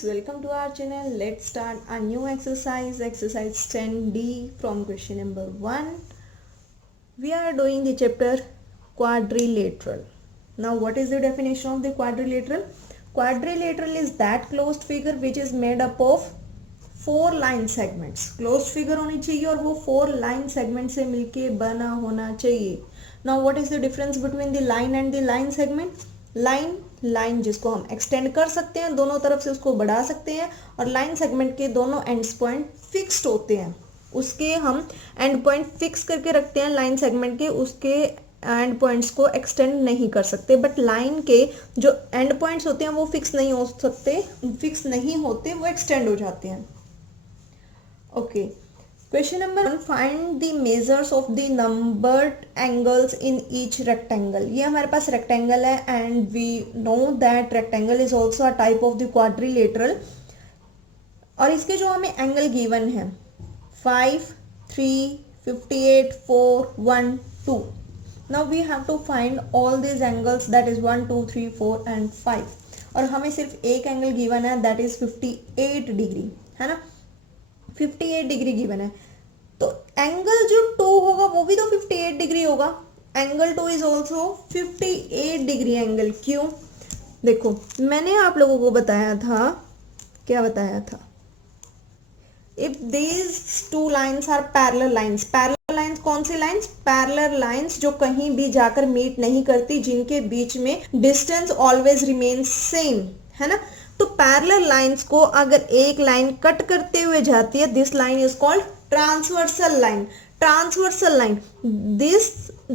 students, welcome to our channel. Let's start a new exercise 10D from question number 1. We are doing the chapter quadrilateral. Now what is the definition of the quadrilateral? Quadrilateral is that closed figure which is made up of 4 line segments. Closed figure होनी चाहिए और वो 4 line segment से मिलके बना होना चाहिए. Now what is the difference between the line and the line segment? Line जिसको हम एक्सटेंड कर सकते हैं, दोनों तरफ से उसको बढ़ा सकते हैं, और लाइन सेगमेंट के दोनों एंड्स पॉइंट फिक्स्ड होते हैं. उसके हम एंड पॉइंट फिक्स करके रखते हैं लाइन सेगमेंट के, उसके एंड पॉइंट्स को एक्सटेंड नहीं कर सकते. बट लाइन के जो एंड पॉइंट्स होते हैं वो फिक्स नहीं होते, वो एक्सटेंड हो जाते हैं. Okay, question number 1, find the measures of the numbered angles in each rectangle. ये हमारे पास रेक्टेंगल है and we know that rectangle is also a type of the quadrilateral. और इसके जो हमें एंगल गिवन है 5, 3, 58, 4, 1, 2. Now we have to find all this angles, that is 1, 2, 3, 4 and 5. और हमें सिर्फ एक एंगल गिवन है, दैट इज 58 डिग्री, है ना. 58 डिग्री गिवन है, तो एंगल जो 2 होगा वो भी तो 58 डिग्री होगा. Angle 2 is also 58 degree angle. क्यों? देखो, मैंने आप लोगों को बताया था, क्या बताया था, if these 2 lines are parallel lines. Parallel lines कौन सी लाइन्स? पैरेलल लाइन्स जो कहीं भी जाकर मीट नहीं करती, जिनके बीच में डिस्टेंस ऑलवेज रिमेन सेम, है ना. तो पैरेलल लाइंस को अगर एक लाइन कट करते हुए जाती है, this line is called transversal line. Transversal line,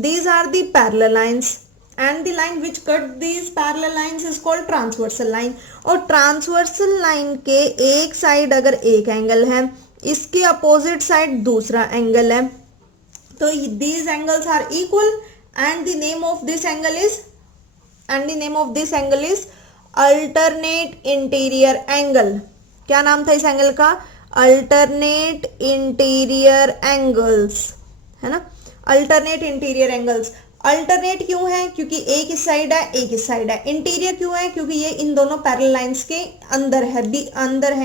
these are the parallel lines and the line which cut these parallel lines is called transversal line. और ट्रांसवर्सल लाइन के एक साइड अगर एक एंगल है, इसके अपोजिट साइड दूसरा angle है, तो these angles are equal and the name of this angle is alternate interior angle. क्या नाम था इस एंगल का? अल्टरनेट इंटीरियर एंगल्स, है ना. Alternate interior angles. अल्टरनेट क्यों है? क्योंकि एक इस साइड है, एक इस साइड है. इंटीरियर क्यों है? क्योंकि ये इन दोनों पैरेलल लाइंस के अंदर है,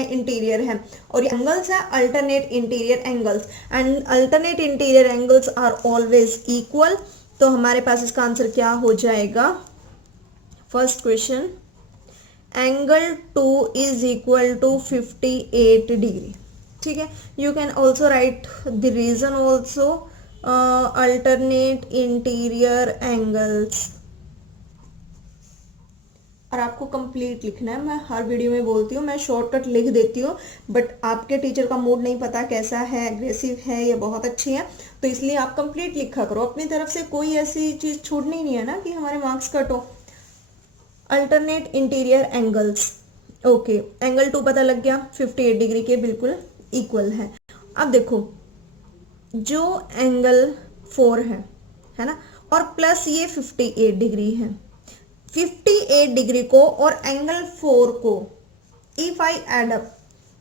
इंटीरियर है. और ये एंगल्स है alternate interior angles, and alternate interior angles are always equal. तो हमारे पास इसका आंसर क्या हो जाएगा? First question, angle 2 is equal to 58 degree. ठीक है, you can also write the reason also, alternate interior angles. और आपको कंप्लीट लिखना है. मैं हर वीडियो में बोलती हूँ, मैं शॉर्टकट लिख देती हूँ, बट आपके टीचर का मूड नहीं पता कैसा है, एग्रेसिव है या बहुत अच्छी है, तो इसलिए आप कंप्लीट लिखा करो. अपनी तरफ से कोई ऐसी चीज छूटनी नहीं है ना कि हमारे मार्क्स कट हो. Alternate interior angles. Okay, angle 2 पता लग गया, 58 डिग्री के बिल्कुल इक्वल है. अब देखो, जो एंगल 4 है ना, और प्लस ये 58 डिग्री है. 58 डिग्री को और एंगल 4 को if I add up,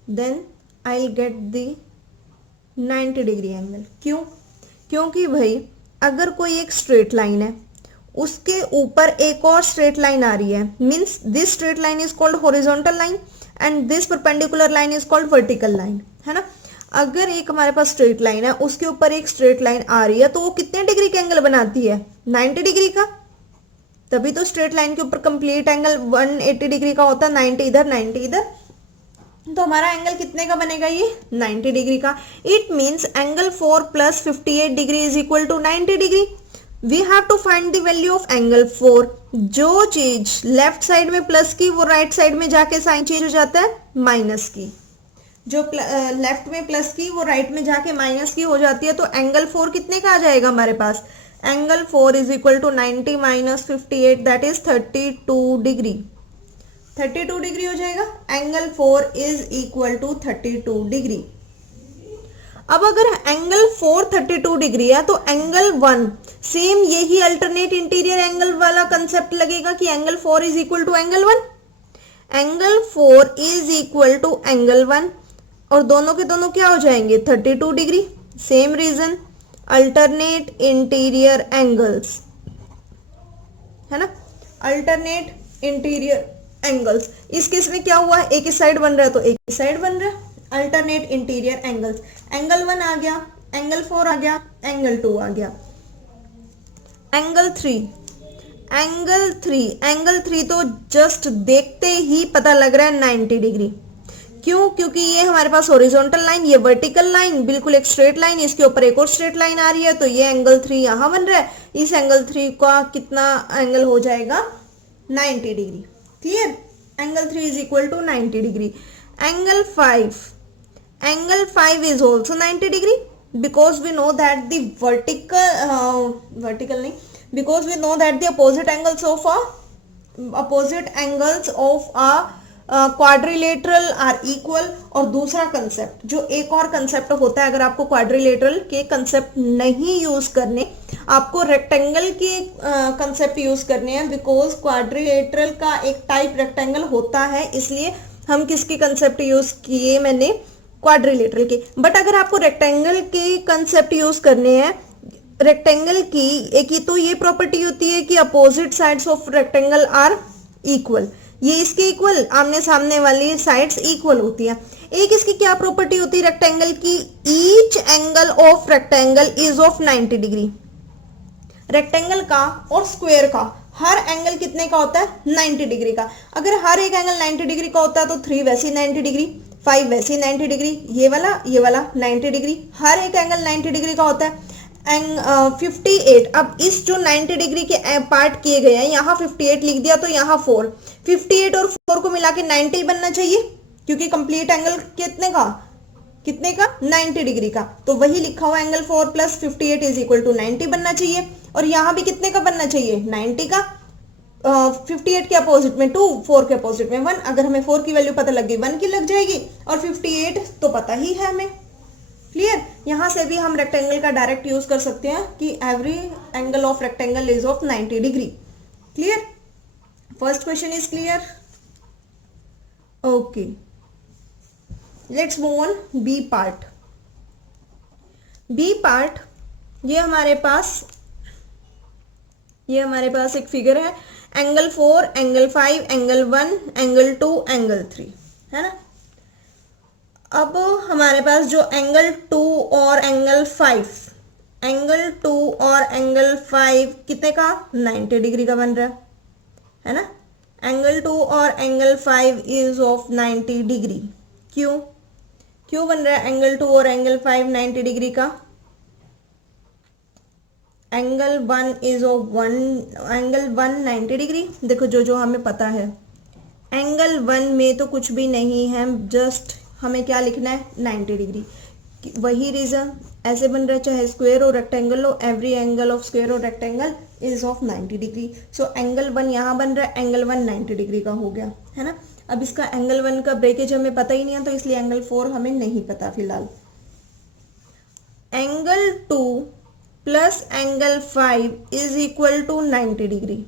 then I will get the 90 degree angle. क्यों? क्योंकि भाई अगर कोई एक स्ट्रेट लाइन है, उसके ऊपर एक और स्ट्रेट लाइन आ रही है, means this straight line is called horizontal line and this perpendicular line is called vertical line, है ना. अगर एक हमारे पास स्ट्रेट लाइन है, उसके ऊपर एक स्ट्रेट लाइन आ रही है, तो वो कितने डिग्री का एंगल बनाती है? 90 डिग्री का. तभी तो स्ट्रेट लाइन के ऊपर कंप्लीट एंगल 180 डिग्री का होता है, 90 इधर 90 इधर. तो हमारा एंगल कितने का बनेगा? ये 90 डिग्री का. It means angle 4 plus 58 degree is equal to 90 degree. We have to find the value of angle 4. जो चीज लेफ्ट साइड में प्लस की, वो राइट साइड में जाके साइन चेंज हो जाता है माइनस की. जो लेफ्ट में प्लस की, वो राइट में जाके माइनस की हो जाती है. तो एंगल 4 कितने का आ जाएगा हमारे पास? Angle 4 is equal to 90 minus 58, that is 32 degree. 32 degree हो जाएगा. Angle 4 is equal to 32 degree. अब अगर एंगल 4 32 डिग्री है, तो एंगल 1 सेम यही अल्टरनेट इंटीरियर एंगल वाला कंसेप्ट लगेगा कि angle 4 is equal to angle 1. Angle 4 is equal to angle 1, और दोनों के दोनों क्या हो जाएंगे? 32 degree. Same reason, alternate interior angles, है ना. Alternate interior angles. इस केस में क्या हुआ, एक इस साइड बन रहा है तो एक इस साइड बन रहा है, अल्टरनेट इंटीरियर एंगल्स। एंगल 1 आ गया, एंगल 4 आ गया, एंगल 2 आ गया। एंगल 3, एंगल 3 तो जस्ट देखते ही पता लग रहा है 90 डिग्री। क्यों? क्योंकि ये हमारे पास हॉरिजॉन्टल लाइन, ये वर्टिकल लाइन, बिल्कुल एक स्ट्रेट लाइन, इसके ऊपर एक और स्ट्रेट लाइन आ रही है, तो ये एंगल 3 यहां बन रहा है। इस एंगल 3 का कितना एंगल हो जाएगा, 90 degree. Clear? Angle 3 is equal to 90 degree. Angle 5 is also 90 degree because we know that the vertical नहीं, because we know that the opposite angles of a quadrilateral are equal. और दूसरा concept, जो एक और concept होता है, अगर आपको क्वाड्रिलेटरल के कंसेप्ट नहीं यूज करने, आपको रेक्टेंगल के कंसेप्ट यूज करने हैं, बिकॉज क्वाड्रिलेटरल का एक टाइप रेक्टेंगल होता है, इसलिए हम किसके कंसेप्ट यूज किए, मैंने क्वाड्रिलेटरल के। बट अगर आपको रेक्टेंगल के कंसेप्ट यूज करने हैं, रेक्टेंगल की एक ही तो ये प्रॉपर्टी होती है कि opposite sides of rectangle are equal, ये इसके इक्वल, आमने सामने वाली साइड्स इक्वल होती है। एक इसकी क्या प्रॉपर्टी होती है रेक्टेंगल की, each angle of rectangle is of 90 degree. Rectangle का और स्क्वायर का हर एंगल कितने का होता है, 90 डिग्री का। अगर हर एक एंगल 90 डिग्री का होता है तो 3 वैसे 90 डिग्री, 5 वैसे 90 डिग्री, ये वाला 90 डिग्री, हर एक एंगल 90 डिग्री का होता है। 58, अब इस जो 90 डिग्री के पार्ट किए गए हैं, यहाँ 58 लिख दिया तो यहाँ 4, 58 और 4 को मिला के 90 बनना चाहिए, क्योंकि कंप्लीट एंगल कितने का 90 डिग्री का। तो वही लिखा हुआ angle 4 plus 58 is equal to 90 बनना चाहिए। और यहाँ भी कितने का बनना चाहिए, 90 का। 58 के अपोजिट में 2, 4 के अपोजिट में 1। अगर हमें 4 की वैल्यू पता लग गई, 1 की लग जाएगी, और 58 तो पता ही है हमें। क्लियर? यहां से भी हम रेक्टेंगल का डायरेक्ट यूज कर सकते हैं कि every angle of rectangle is of 90 degree. Clear? First question is clear? Okay, let's move on B part. B part, ये हमारे पास एक फिगर है, angle 4, angle 5, angle 1, angle 2, angle 3, है ना। अब हमारे पास जो एंगल 2 और एंगल 5, कितने का, 90 डिग्री का बन रहा है ना। एंगल 2 और एंगल 5 इज ऑफ 90 डिग्री। क्यों बन रहा है एंगल 2 और एंगल 5 90 डिग्री का? Angle 1 is of angle 1 90 degree. देखो जो हमें पता है, एंगल 1 में तो कुछ भी नहीं है, जस्ट हमें क्या लिखना है, 90 डिग्री। वही रीजन ऐसे बन रहा है, चाहे स्क्वायर और रेक्टेंगल हो, एवरी एंगल ऑफ स्क्वायर और rectangle is of 90 degree. So angle 1 यहाँ बन रहा है, एंगल 1 90 डिग्री का हो गया, है ना। अब इसका एंगल 1 का ब्रेकेज हमें पता ही नहीं है, तो इसलिए एंगल 4 हमें नहीं पता फिलहाल। Angle 2 plus angle 5 is equal to 90 degree.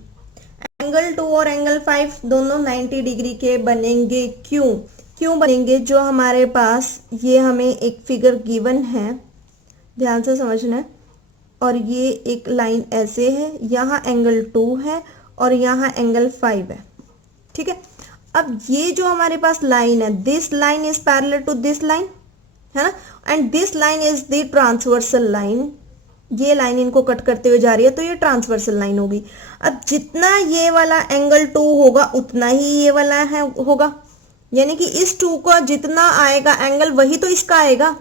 Angle 2 और एंगल 5 दोनों 90 डिग्री के बनेंगे। क्यों बनेंगे? जो हमारे पास ये हमें एक फिगर गिवन है, ध्यान से समझना है, और ये एक लाइन ऐसे है, यहाँ एंगल 2 है और यहाँ एंगल 5 है, ठीक है। अब ये जो हमारे पास लाइन है, this line is parallel to this line, है ना, and this line is the transversal line. ये लाइन इनको कट करते हुए जा रही है, तो ये ट्रांसवर्सल लाइन होगी। अब जितना ये वाला एंगल 2 होगा, उतना ही ये वाला है होगा, यानी कि इस 2 का जितना आएगा एंगल, वही तो इसका आएगा।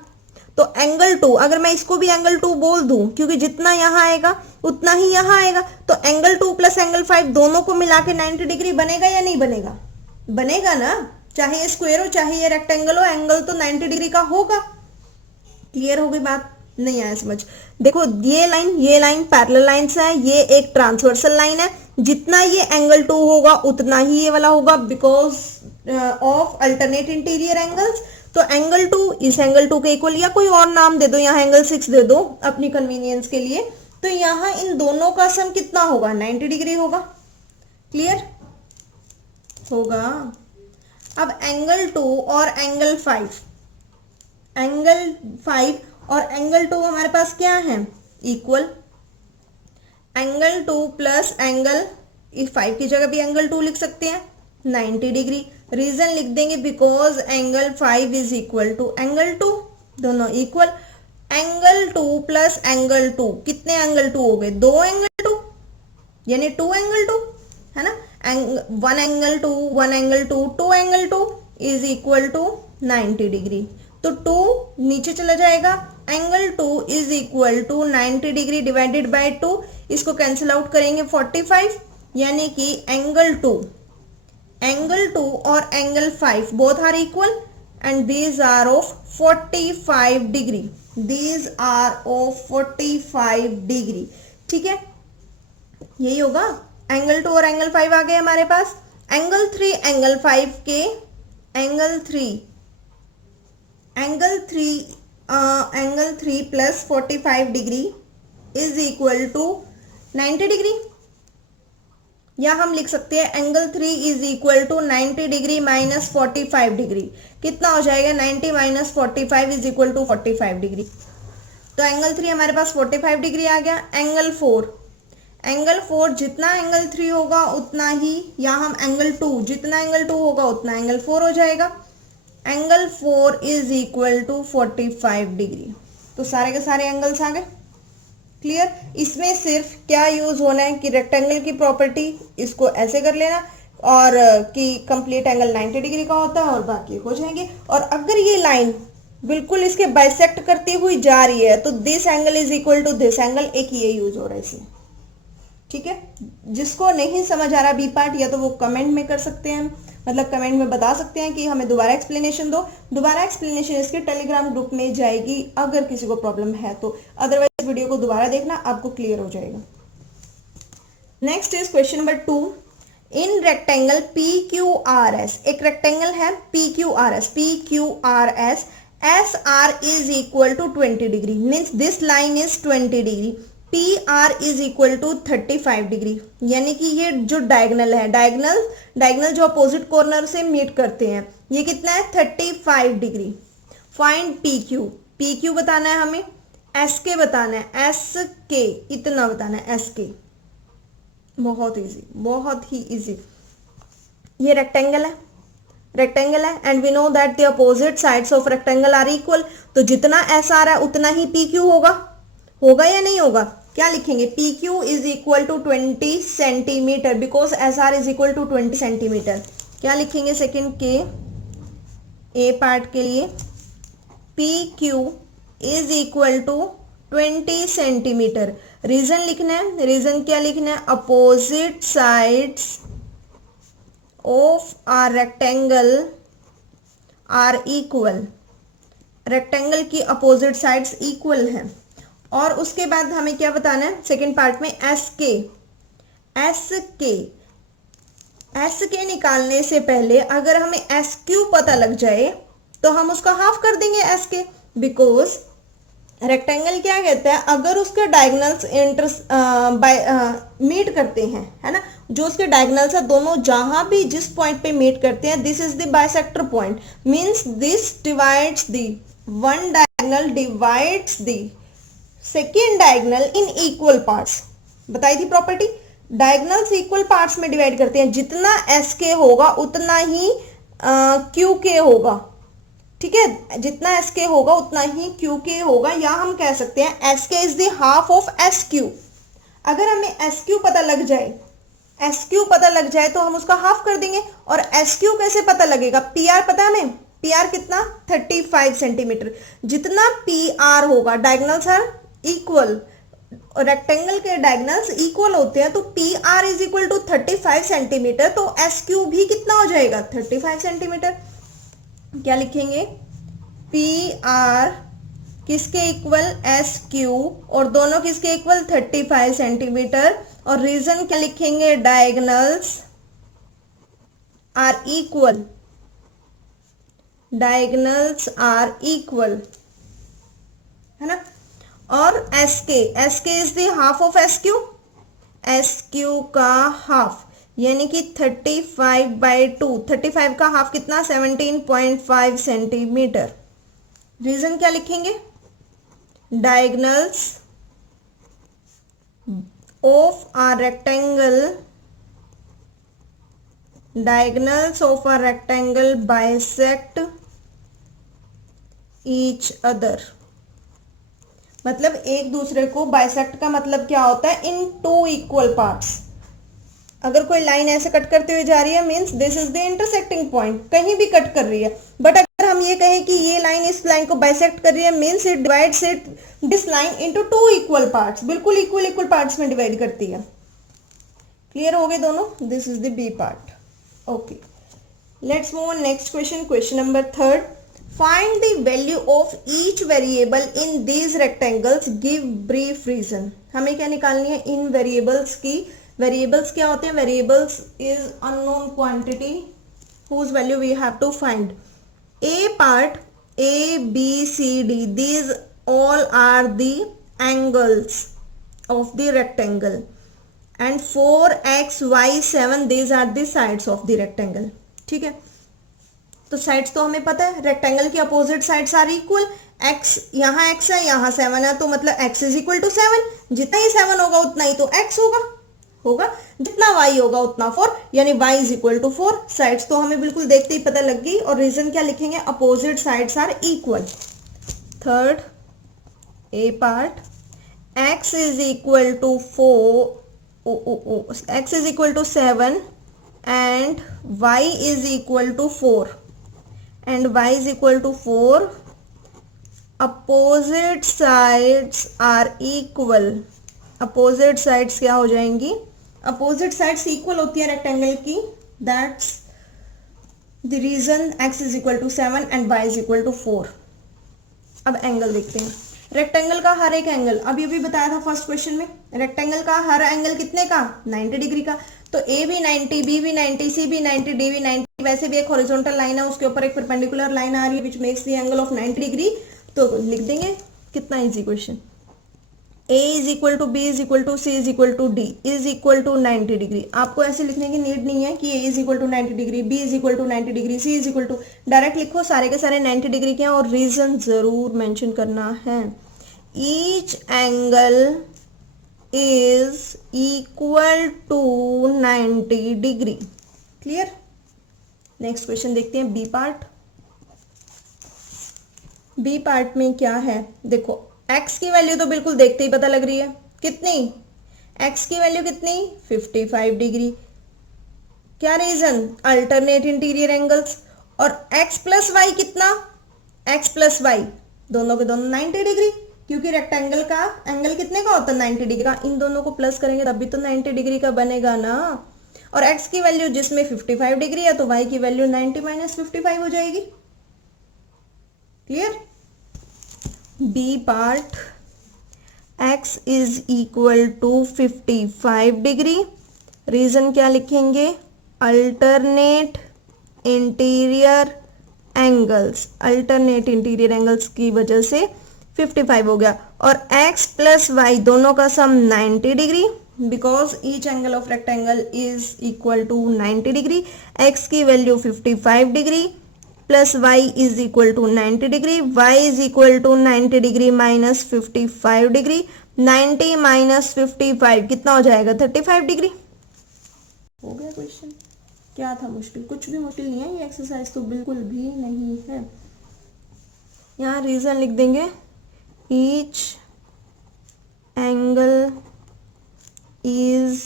तो एंगल 2, अगर मैं इसको भी एंगल 2 बोल दूं, क्योंकि जितना यहाँ आएगा उतना ही यहाँ आएगा, तो एंगल 2 प्लस एंगल 5 दोनों को मिला के 90 डिग्री बनेगा या नहीं बनेगा? बनेगा ना, चाहे ये स्क्वायर हो चाहे ये रेक्टेंगल हो, एंगल तो 90 डिग्री का होगा। क्लियर हो गई बात? नहीं आया समझ? देखो ये लाइन पैरेलल लाइंस है, ये एक ट्रांसवर्सल लाइन है, जितना ये एंगल 2 होगा उतना ही ये वाला होगा, because of alternate interior angles. तो एंगल 2 इस एंगल 2 के इक्वल, या कोई और नाम दे दो, यहाँ एंगल 6 दे दो अपनी कन्वीनियंस के लिए। तो यहाँ इन दोनों का सम कितना होगा, 90 डिग्री होगा। क्लियर होगा? अब एंगल 2 और एंगल 5 और एंगल 2 हमारे पास क्या है, इक्वल। एंगल 2 प्लस एंगल, इस 5 की जगह भी एंगल 2 लिख सकते हैं, 90 डिग्री। रीजन लिख देंगे because angle 5 is equal to angle 2, दोनों इक्वल। एंगल 2 प्लस एंगल 2, कितने एंगल 2 हो गए? 2 एंगल 2, यानी 2 एंगल 2, है ना। 1 angle 2, 1 angle 2, 2 angle 2 is equal to 90 degree. तो 2 नीचे चला जाएगा। Angle 2 is equal to 90 degree divided by 2, इसको कैंसिल आउट करेंगे 45, यानी कि एंगल 2 और angle 5 both are equal and these are of 45 degree, these are of 45 degree. ठीक है, यही होगा। एंगल 2 और एंगल 5 आ गए हमारे पास। एंगल 3 एंगल 5 के angle 3 plus 45 degree is equal to 90 degree, या हम लिख सकते हैं angle 3 is equal to 90 degree minus 45 degree. कितना हो जाएगा? 90 minus 45 is equal to 45 degree. तो एंगल 3 हमारे पास 45 डिग्री आ गया। एंगल 4 जितना एंगल 3 होगा उतना ही, या हम एंगल 2 जितना एंगल 2 होगा उतना एंगल 4 हो जाएगा। Angle 4 is equal to 45 degree. तो सारे के सारे एंगल्स आ गए। क्लियर? इसमें सिर्फ क्या यूज होना है कि रेक्टेंगल की प्रॉपर्टी, इसको ऐसे कर लेना और कि कंप्लीट एंगल 90 डिग्री का होता है और बाकी हो जाएंगे। और अगर ये लाइन बिल्कुल इसके बाइसेक्ट करती हुई जा रही है तो this angle is equal to this angle, एक ये यूज हो रहा है इसमें। ठीक है, जिसको नहीं समझ आ रहा बी पार्ट, या तो वो कमेंट में कर सकते हैं, मतलब कमेंट में बता सकते हैं कि हमें दोबारा एक्सप्लेनेशन दो। दोबारा एक्सप्लेनेशन इसके टेलीग्राम ग्रुप में जाएगी अगर किसी को प्रॉब्लम है तो, अदरवाइज वीडियो को दोबारा देखना, आपको क्लियर हो जाएगा। Next is question number 2। In rectangle PQRS, एक रेक्टेंगल है PQRS, SR is equal to 20 degree, means this line is 20 degree. PR is equal to 35 degree, यानी कि ये जो डायगनल है, डायगनल जो अपोजिट कॉर्नर से मीट करते हैं, ये कितना है? 35 डिग्री। फाइंड PQ बताना है हमें, SK बताना है, SK इतना बताना है, SK। बहुत ही इजी। ये रेक्टेंगल है and we know that the opposite sides of rectangle are equal. तो जितना S आ रहा है उतना ही PQ होगा या नहीं होगा? क्या लिखेंगे? PQ is equal to 20 centimetre, because SR is equal to 20 centimetre. क्या लिखेंगे सेकेंड के ए पार्ट के लिए? PQ is equal to 20 centimetre. Reason लिखना है, रीजन क्या लिखना है? Opposite sides of a rectangle are equal, rectangle की अपोजिट साइड्स इक्वल हैं। और उसके बाद हमें क्या बताना है सेकेंड पार्ट में? SK निकालने से पहले अगर हमें SQ पता लग जाए तो हम उसका हाफ कर देंगे SK, बिकॉज रेक्टेंगल क्या कहता है, अगर उसके डायगोनल्स मीट करते हैं, है ना, जो उसके डायगोनल्स है दोनों जहां भी जिस पॉइंट पे मीट करते हैं, this is the bisector point, means this divides the one diagonal divides the second diagonal in equal parts. बताई थी प्रॉपर्टी, डायगोनल्स इक्वल पार्ट्स में डिवाइड करते हैं, जितना SK होगा उतना ही QK होगा। ठीक है, जितना SK होगा उतना ही QK होगा, या हम कह सकते हैं SK is the half of SQ। अगर हमें SQ पता लग जाए तो हम उसका हाफ कर देंगे। और SQ कैसे पता लगेगा? PR पता है हमें, PR कितना? 35 सेंटीमीटर। जितना PR होगा, डायगोनल्स आर इक्वल, रेक्टेंगल के डायगोनल्स इक्वल होते हैं, तो PR is equal to 35 centimetre, तो SQ भी कितना हो जाएगा? 35 सेंटीमीटर। क्या लिखेंगे? PR किसके इक्वल? SQ, और दोनों किसके इक्वल? 35 सेंटीमीटर। और रीजन क्या लिखेंगे? डायगोनल्स आर इक्वल, है ना। और SK is the half of SQ का हाफ, यानी कि 35/2, 35 का हाफ कितना? 17.5 सेंटीमीटर। रीजन क्या लिखेंगे? Diagonals of a rectangle diagonals of a rectangle bisect each other, मतलब एक दूसरे को बाइसेक्ट का मतलब क्या होता है, इन टू इक्वल पार्ट्स। अगर कोई लाइन ऐसे कट करते हुए जा रही है means this is the intersecting point, कहीं भी कट कर रही है। बट अगर हम ये कहें कि ये लाइन इस लाइन को बाइसेक्ट कर रही है means it divides it this line into two equal parts, बिल्कुल इक्वल इक्वल पार्ट्स में डिवाइड करती है। क्लियर हो गए दोनों? This is the B part. Okay, let's move on next question. Question number third, find the value of each variable in these rectangles, give brief reason. हमें क्या निकालनी है इन वेरिएबल्स की। वेरिएबल्स क्या होते हैं? Variables is unknown quantity whose value we have to find. A part, A, B, C, D, these all are the angles of the rectangle, and 4, X, Y, 7 these are the sides of the rectangle. ठीक है, तो sides तो हमें पता है, rectangle की opposite sides are equal. x, यहाँ x है यहाँ 7 है, तो मतलब x इज इक्वल टू 7, जितना ही 7 होगा उतना ही तो x होगा, जितना y होगा उतना 4, यानी y is equal to 4। Sides तो हमें बिल्कुल देखते ही पता लग गई। और रीजन क्या लिखेंगे? Opposite sides are equal. Third, A part, x is equal to 4, x is equal to 7 and y is equal to 4 and y is equal to 4, opposite sides are equal। opposite sides क्या हो जाएंगी? opposite sides equal होती है rectangle की, that's the reason x is equal to 7 and y is equal to 4। अब angle देखते हैं। Rectangle का हर एक एंगल, अभी अभी बताया था फर्स्ट क्वेश्चन में, रेक्टेंगल का हर एंगल कितने का? 90 डिग्री का। तो ए भी 90, बी भी 90, सी भी 90, डी भी 90। वैसे भी एक हॉरिजॉन्टल लाइन है, उसके ऊपर एक परपेंडिकुलर लाइन आ रही है which makes the angle of 90 degree. तो लिख देंगे, कितना easy question. A is equal to B is equal to C is equal to D is equal to 90 degree. आपको ऐसे लिखने की नीड नहीं है कि A is equal to 90 degree, B is equal to 90 degree, C is equal to, direct लिखो सारे के सारे 90 डिग्री के हैं। और रीजन जरूर मेंशन करना है, each angle is equal to 90 degree. Clear? Next question देखते हैं, बी पार्ट। बी पार्ट में क्या है? देखो x की वैल्यू तो बिल्कुल देखते ही पता लग रही है, कितनी? x की वैल्यू कितनी? 55 डिग्री। क्या रीजन? Alternate interior angles. और x प्लस वाई कितना? x प्लस वाई दोनों के दोनों 90 डिग्री, क्योंकि रेक्टेंगल का एंगल कितने का होता है? 90 डिग्री का। इन दोनों को प्लस करेंगे तभी तो 90 डिग्री का बनेगा ना। और x की वैल्यू जिसमें 55 डिग्री है तो y की वैल्यू 90 माइनस 55 हो जाएगी। Clear? B part, x is equal to 55 degree. Reason क्या लिखेंगे? Alternate interior angles, alternate interior angles की वजह से 55 हो गया। और x प्लस वाई दोनों का sum 90 degree, because each angle of rectangle is equal to 90 degree. x की value 55 degree plus y is equal to 90 degree, y is equal to 90 degree minus 55 degree. 90 minus 55 कितना हो जाएगा? 35 degree. हो गया question. क्या था मुश्किल? कुछ भी मुश्किल नहीं है, ये एक्सरसाइज तो बिल्कुल भी नहीं है। यहाँ रीजन लिख देंगे, each angle is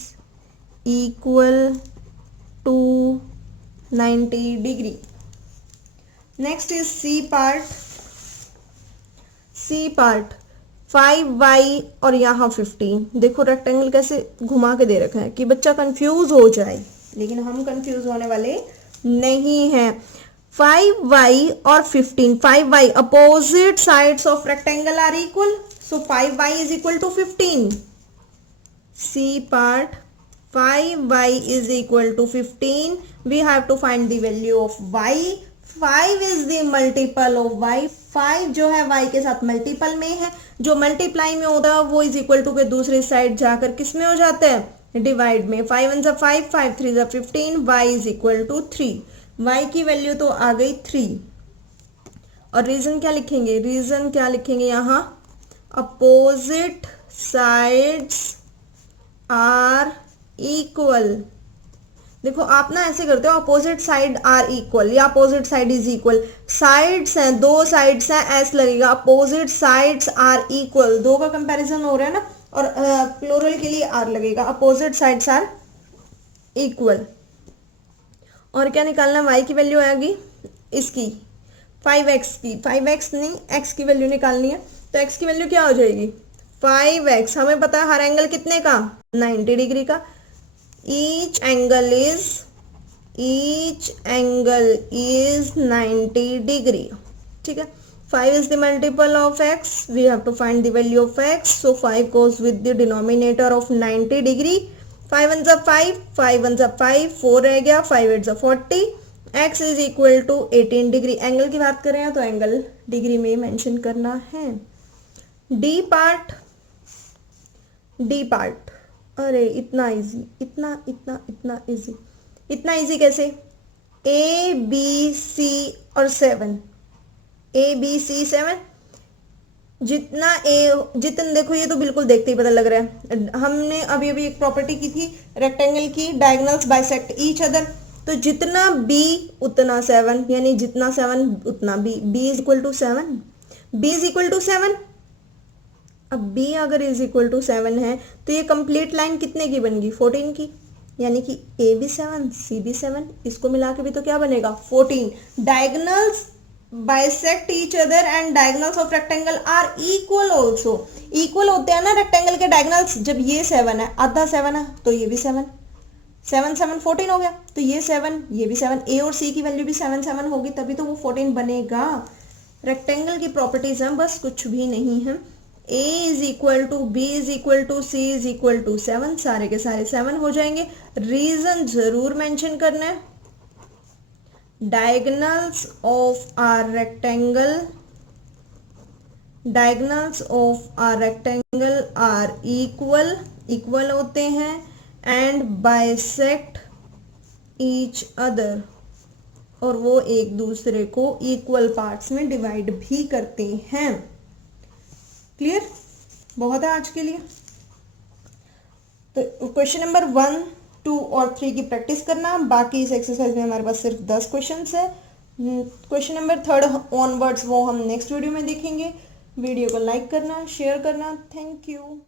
equal to 90 degree. Next is C part. C part 5y और यहाँ 15। देखो रेक्टेंगल कैसे घुमा के दे रखा है कि बच्चा कंफ्यूज हो जाए, लेकिन हम कंफ्यूज होने वाले नहीं हैं। 5y और 15, 5y opposite sides of rectangle are equal, so 5y is equal to 15। C part 5y is equal to 15. We have to find the value of y. 5 is the multiple of y. 5 जो है y के साथ multiple में है, जो multiply में होता है वो इज इक्वल टू के दूसरी साइड जाकर किस में हो जाता है? डिवाइड में। 5 1 5, 5 3 15, y is equal to 3। y की वैल्यू तो आ गई 3। और रीजन क्या लिखेंगे? रीजन क्या लिखेंगे यहाँ? Opposite sides are equal. देखो आप ना ऐसे करते हो, अपोजिट साइड आर इक्वल या opposite side is equal, sides हैं, दो साइड्स हैं, एस लगेगा, अपोजिट साइड्स आर इक्वल, दो का कंपैरिजन हो रहा है ना, और प्लूरल के लिए आर लगेगा, अपोजिट साइड्स आर इक्वल। और क्या निकालना, y की वैल्यू आएगी इसकी 5x की, 5x नहीं x की वैल्यू निकालनी है, तो x की वैल्यू क्या हो जाएगी 5x। हमें पता है हर एंगल कितने का 90 डिग्री का, ईच एंगल इज 90 डिग्री, ठीक है। 5 is the multiple of x, we have to find the value of x, so 5 goes with the denominator of 90 degree, 5 1 जा 5, 5 1 जा 5, 4 रह गया, 5 8 जा 40, x is equal to 18 degree. Angle की बात करें तो एंगल डिग्री में मेंशन करना है। डी पार्ट, अरे इतना इजी, इतना इजी कैसे, ए बी सी और 7, ए बी सी 7, जितना देखो ये तो बिल्कुल देखते ही पता लग रहा है। हमने अभी एक प्रॉपर्टी की थी रेक्टेंगल की, डायगोनल्स बाइसेक्ट ईच अदर, तो जितना b उतना 7, यानी जितना 7 उतना b, b is equal to 7, b is equal to 7। अब b अगर इज इक्वल टू 7 है तो ये कंप्लीट लाइन कितने की बन गई 14 की, यानी कि a भी 7 c भी 7, इसको मिला के भी तो क्या बनेगा 14। Diagonals bisect each other and diagonals of rectangle are equal also, equal होते हैं ना रेक्टेंगल के डायगोनल्स। जब ये 7 है, आधा 7 है तो ये भी 7, 7 7 14 हो गया, तो ये 7 ये भी 7, ए और सी की वैल्यू भी 7 7 होगी, तभी तो वो 14 बनेगा। रेक्टेंगल की प्रॉपर्टीज हैं, बस कुछ भी नहीं है। a is equal to B is equal to C is equal to 7, सारे के सारे 7 हो जाएंगे। रीजन जरूर मेंशन करना है, diagonals of our rectangle are equal होते हैं and bisect each other, और वो एक दूसरे को इक्वल पार्ट्स में डिवाइड भी करते हैं। क्लियर, बहुत है आज के लिए। तो क्वेश्चन नंबर 1 2 और 3 की प्रैक्टिस करना, बाकी इस एक्सरसाइज में हमारे पास सिर्फ 10 क्वेश्चंस है। क्वेश्चन नंबर 3 ऑनवर्ड्स वो हम नेक्स्ट वीडियो में देखेंगे। वीडियो को लाइक करना, शेयर करना। Thank you.